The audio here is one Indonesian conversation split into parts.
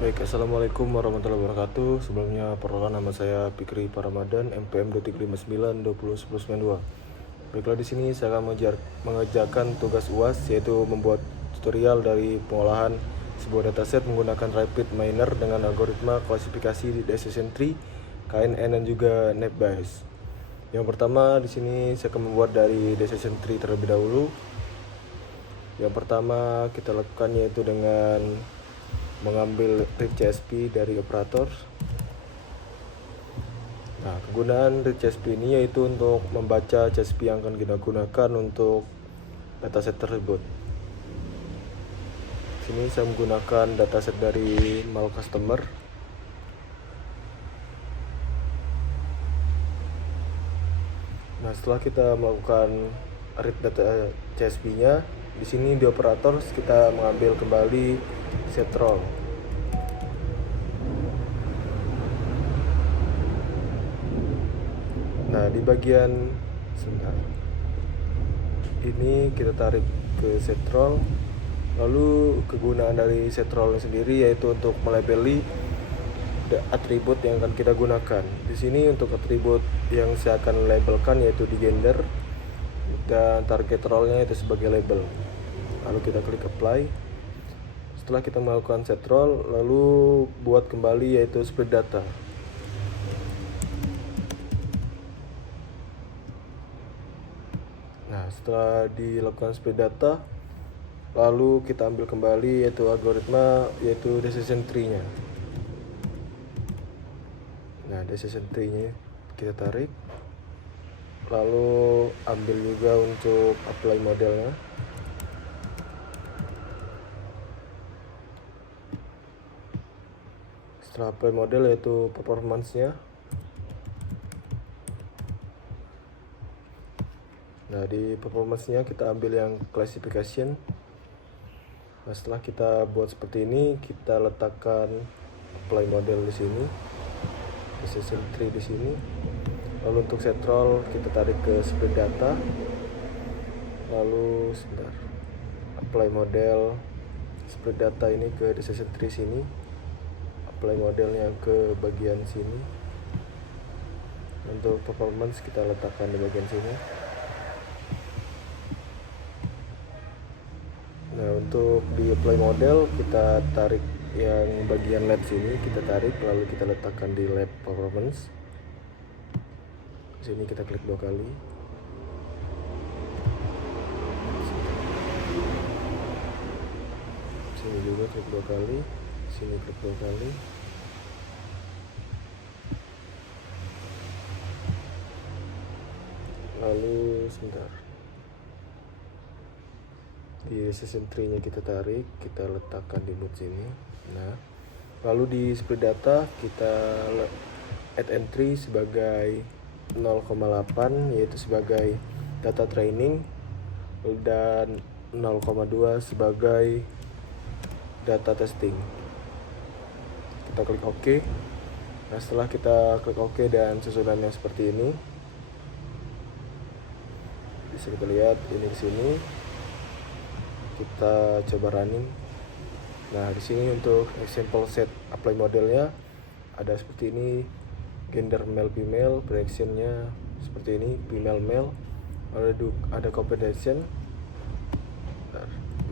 Baik, assalamualaikum warahmatullahi wabarakatuh. Sebelumnya perkenalkan, nama saya Fikri Paramadan, MPM 2359 Baiklah, di sini saya akan mengerjakan tugas UAS, yaitu membuat tutorial dari pengolahan sebuah dataset menggunakan Rapid Miner dengan algoritma klasifikasi di Decision Tree, KNN, dan juga NetBayes. Yang pertama, di sini saya akan membuat dari Decision Tree terlebih dahulu. Yang pertama kita lakukan yaitu dengan mengambil read CSP dari operator. Nah, kegunaan read CSP ini yaitu untuk membaca CSP yang akan kita gunakan untuk dataset tersebut. Sini saya menggunakan dataset dari mal customer. Nah, setelah kita melakukan read data CSP-nya, di sini di operator kita mengambil kembali set roll. Nah, di bagian ini kita tarik ke set roll. Lalu kegunaan dari set roll sendiri yaitu untuk melabeli atribut yang akan kita gunakan. Di sini untuk atribut yang saya akan labelkan yaitu di gender, dan target rollnya itu sebagai label. Lalu kita klik apply. Setelah kita melakukan set roll, lalu buat kembali yaitu split data. Nah, setelah dilakukan split data, lalu kita ambil kembali yaitu algoritma yaitu decision tree-nya. Nah, decision tree-nya kita tarik, lalu ambil juga untuk apply modelnya. Setelah apply model yaitu performance-nya. Nah, di performance-nya kita ambil yang classification. Nah, setelah kita buat seperti ini, kita letakkan apply model di sini, decision tree di sini. Lalu untuk set roll kita tarik ke split data. Lalu sebentar, apply model split data ini ke decision tree sini. Apply modelnya ke bagian sini. Untuk performance kita letakkan di bagian sini. Nah, untuk di apply model kita tarik yang bagian lab sini, kita tarik lalu kita letakkan di lab performance. Sini kita klik 2 kali. Sini juga klik 2 kali. Sini klik 2 kali. Lalu sebentar, di decision tree-nya kita tarik, kita letakkan di node sini. Nah, lalu di split data kita add entry sebagai 0,8 yaitu sebagai data training, dan 0,2 sebagai data testing. Kita klik OK. Nah, setelah kita klik OK dan susunannya seperti ini, bisa kita lihat ini di sini. Kita coba running. Nah, di sini untuk example set apply modelnya ada seperti ini, gender male female, predictionnya seperti ini, female male. Lalu ada combination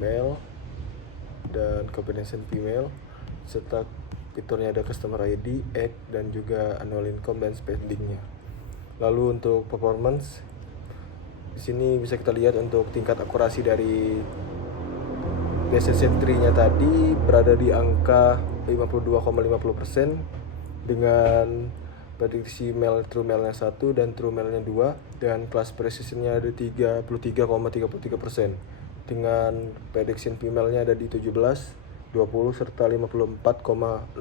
male dan combination female, serta fiturnya ada customer ID, age, dan juga annual income dan spendingnya. Lalu untuk performance, di sini bisa kita lihat untuk tingkat akurasi dari decision tree-nya tadi berada di angka 52,50% dengan prediksi true male-nya 1 dan true male-nya 2, dan class precision-nya ada 33,33% dengan prediction female-nya ada di 17, 20 serta 54,05%,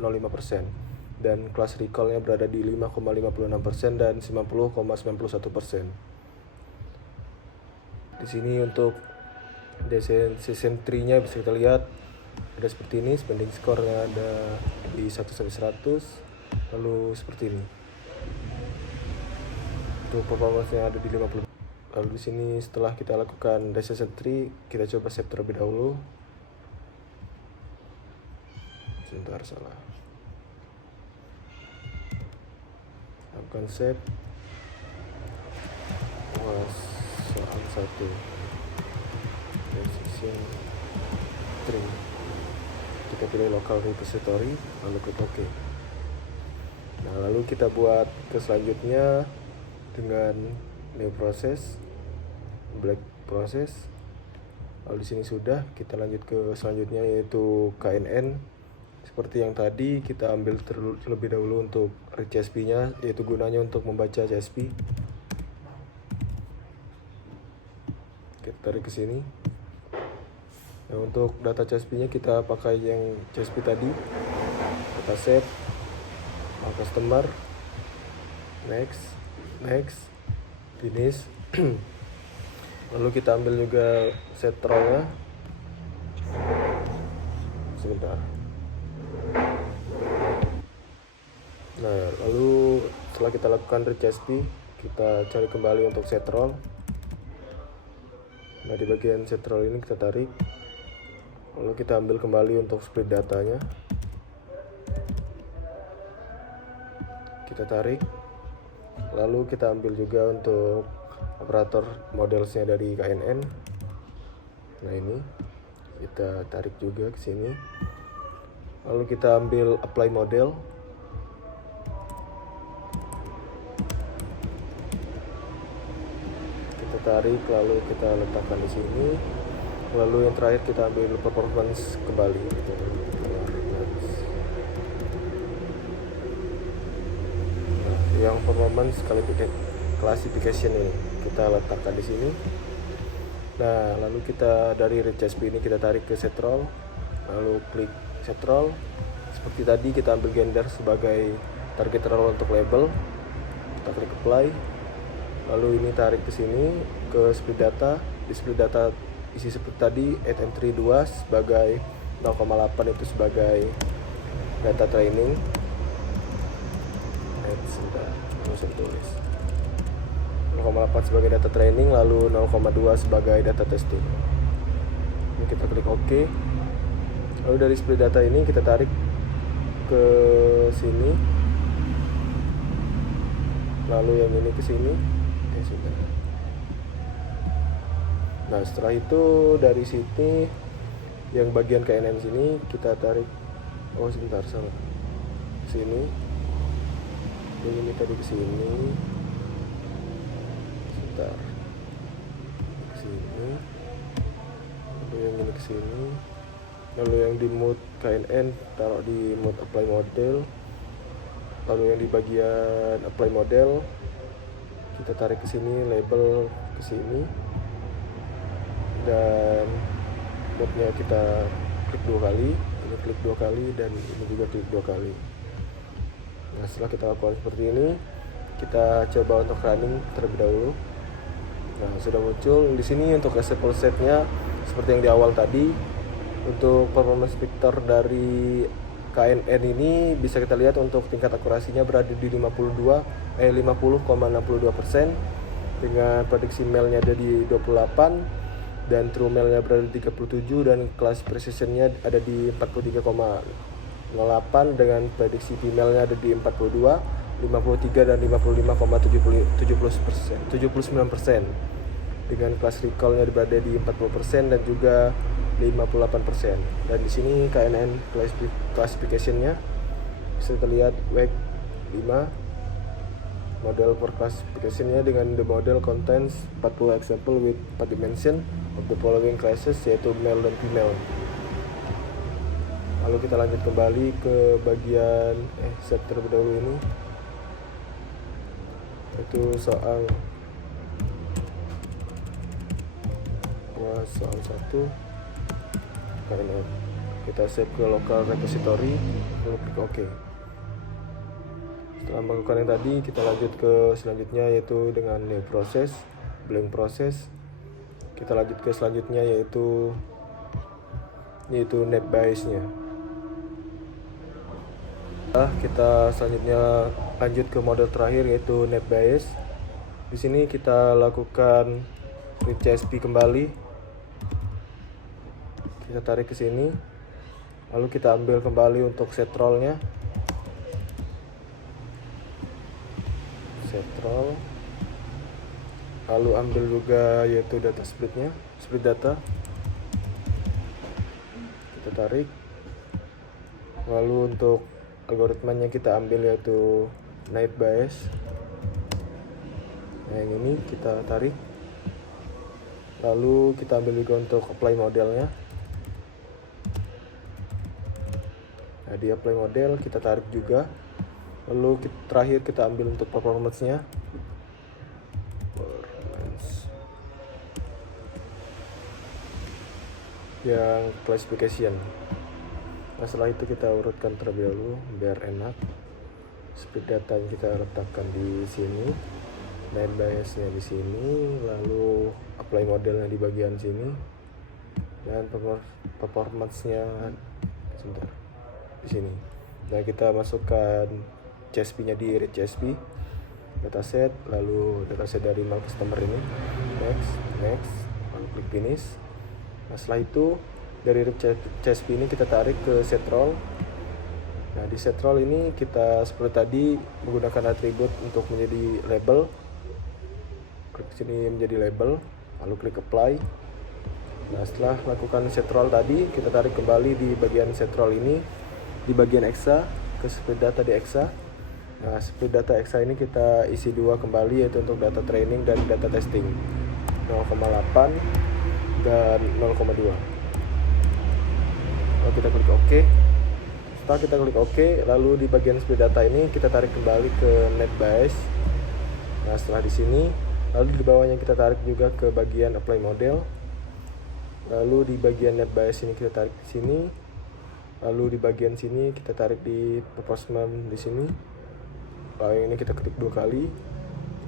dan class recall-nya berada di 5,56% dan 90,91%. Di sini untuk decision tree-nya bisa kita lihat ada seperti ini, spending score-nya ada di 1-100, lalu seperti ini. Untuk performance-nya ada di 50. Lalu di sini setelah kita lakukan decision tree, kita coba save terlebih dahulu. sebentar, salah. Lakukan save. Soal 1 Precision 3. Kita pilih local repository, lalu klik OK. Nah, lalu kita buat ke selanjutnya dengan new process, black process. Lalu di sini sudah, kita lanjut ke selanjutnya yaitu KNN. Seperti yang tadi, kita ambil terlebih dahulu untuk read CSP-nya, yaitu gunanya untuk membaca CSP. Kita tarik ke sini. Nah, untuk data CSP-nya kita pakai yang CSP tadi. Kita save, customer, next, finish. Lalu kita ambil juga set row-nya. Sebentar. Nah, lalu setelah kita lakukan read CSP, kita cari kembali untuk set row. Nah, di bagian set row ini kita tarik, lalu kita ambil kembali untuk split datanya. Kita tarik, lalu kita ambil juga untuk operator modelsnya dari KNN. Nah, ini kita tarik juga ke sini. Lalu kita ambil apply model. Kita tarik, lalu kita letakkan di sini. Lalu yang terakhir kita ambil performance kembali. Nah, yang performance classification ini kita letakkan di sini. Nah, lalu kita dari read CSP ini kita tarik ke set row, lalu klik set row. Seperti tadi kita ambil gender sebagai target row untuk label. Kita klik apply. Lalu ini tarik ke sini ke split data. Di split data isi seperti tadi, add entry 2 sebagai 0,8 itu sebagai data training. Sebentar, langsung tulis 0,8 sebagai data training, lalu 0,2 sebagai data testing. Ini kita klik OK. Lalu dari split data ini kita tarik ke sini, lalu yang ini ke sini. Sudah. Nah, setelah itu dari sini yang bagian KNN sini kita tarik. Oh, sebentar, salah. Sini. Yang ini tadi ke sini. Sebentar. Ke sini. Lalu yang ini ke sini. Lalu yang di mode KNN taruh di mode apply model. Lalu yang di bagian apply model kita tarik ke sini, label ke sini, dan mode-nya kita klik 2 kali, ini klik 2 kali, dan ini juga klik 2 kali. Nah, setelah kita lakukan seperti ini, kita coba untuk running terlebih dahulu. Nah, sudah muncul di sini untuk example set-nya seperti yang di awal tadi. Untuk performance vector dari KNN ini bisa kita lihat untuk tingkat akurasinya berada di 50,62% dengan prediksi mailnya ada di 28 dan true mailnya berada di 37 dan class precisionnya ada di 43,08 dengan prediksi female-nya ada di 42, 53 dan 55,79% dengan kelas recall-nya berada di 40% dan juga 58%. Dan di sini KNN classification-nya bisa terlihat WEG 5. Model for classification-nya dengan the model contains 40 example with 4 dimension of the following classes, yaitu male dan female. Lalu kita lanjut kembali ke bagian set terlebih dahulu ini, itu soal 1 karena kita save ke local repository, lalu klik OK. Setelah melakukan yang tadi, kita lanjut ke selanjutnya yaitu dengan new process, blank process. Kita lanjut ke selanjutnya yaitu net bias-nya. Kita selanjutnya lanjut ke model terakhir yaitu net bias. Di sini kita lakukan read CSP kembali. Kita tarik ke sini, Lalu kita ambil kembali untuk set roll-nya. Set roll. Lalu ambil juga yaitu data split-nya, split data. Kita tarik. Lalu untuk algoritmanya kita ambil yaitu night bias. Nah, yang ini kita tarik. Lalu kita ambil juga untuk apply modelnya. Nah, di apply model kita tarik juga. Lalu terakhir kita ambil untuk performance-nya. Yang classification. Nah, setelah itu kita urutkan terlebih dahulu biar enak. Speed data yang kita letakkan di sini, night biasnya di sini, lalu apply modelnya di bagian sini, dan performance-nya sebentar di sini. Nah, kita masukkan CSP-nya di read CSP dataset, lalu dataset dari mal customer ini, next, lalu klik finish. Nah, setelah itu dari read CSP ini kita tarik ke set roll. Nah, di set roll ini kita seperti tadi menggunakan atribut untuk menjadi label. Klik sini menjadi label, lalu klik apply. Nah, setelah lakukan set roll tadi, kita tarik kembali di bagian set roll ini, di bagian exa, ke split data di exa. Nah, split data exa ini kita isi dua kembali, yaitu untuk data training dan data testing, 0,8 dan 0,2. Lalu kita klik OK. Setelah kita klik OK, lalu di bagian split data ini kita tarik kembali ke net bias. Nah, setelah di sini, lalu di bawahnya kita tarik juga ke bagian apply model. Lalu di bagian net bias ini kita tarik di sini. Lalu di bagian sini kita tarik di proportional di sini. Lalu yang ini kita klik 2 kali.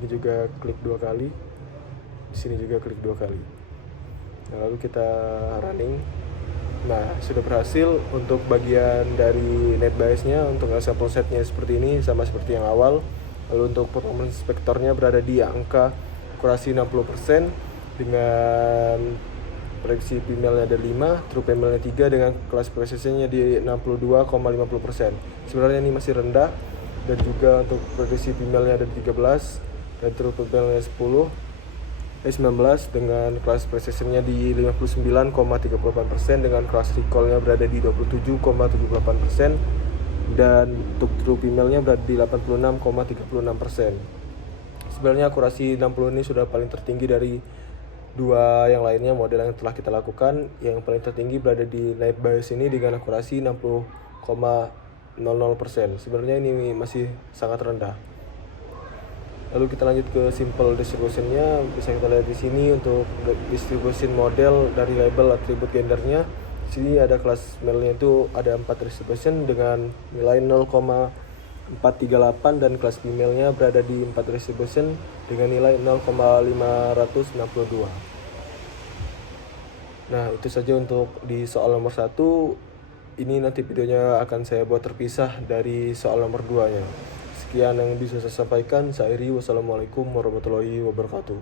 Ini juga klik 2 kali. Di sini juga klik 2 kali. Nah, lalu kita running. Nah, sudah berhasil untuk bagian dari net biasnya. Untuk sampel setnya seperti ini, sama seperti yang awal. Lalu untuk performance vektornya berada di angka akurasi 60% dengan prediksi female-nya ada 5, true female-nya 3 dengan kelas precision-nya di 62,50%. Sebenarnya ini masih rendah, dan juga untuk prediksi female-nya ada 13 dan true female-nya 19 dengan kelas precision-nya di 59,38% dengan kelas recall-nya berada di 27,78% dan untuk true female-nya berada di 86,36%. Sebenarnya akurasi 60 ini sudah paling tertinggi dari dua yang lainnya model yang telah kita lakukan. Yang paling tertinggi berada di night bias ini dengan akurasi 60,00%. Sebenarnya ini masih sangat rendah. Lalu kita lanjut ke simple distribution-nya. Bisa kita lihat di sini untuk distribution model dari label atribut gendernya. Di sini ada kelas male-nya itu ada 4 distribution dengan nilai 0,438 dan kelas female-nya berada di 4 distribution dengan nilai 0,562. Nah, itu saja untuk di soal nomor 1. Ini nanti videonya akan saya buat terpisah dari soal nomor 2-nya. Sekian yang bisa saya sampaikan. Saya Iri. Wassalamualaikum warahmatullahi wabarakatuh.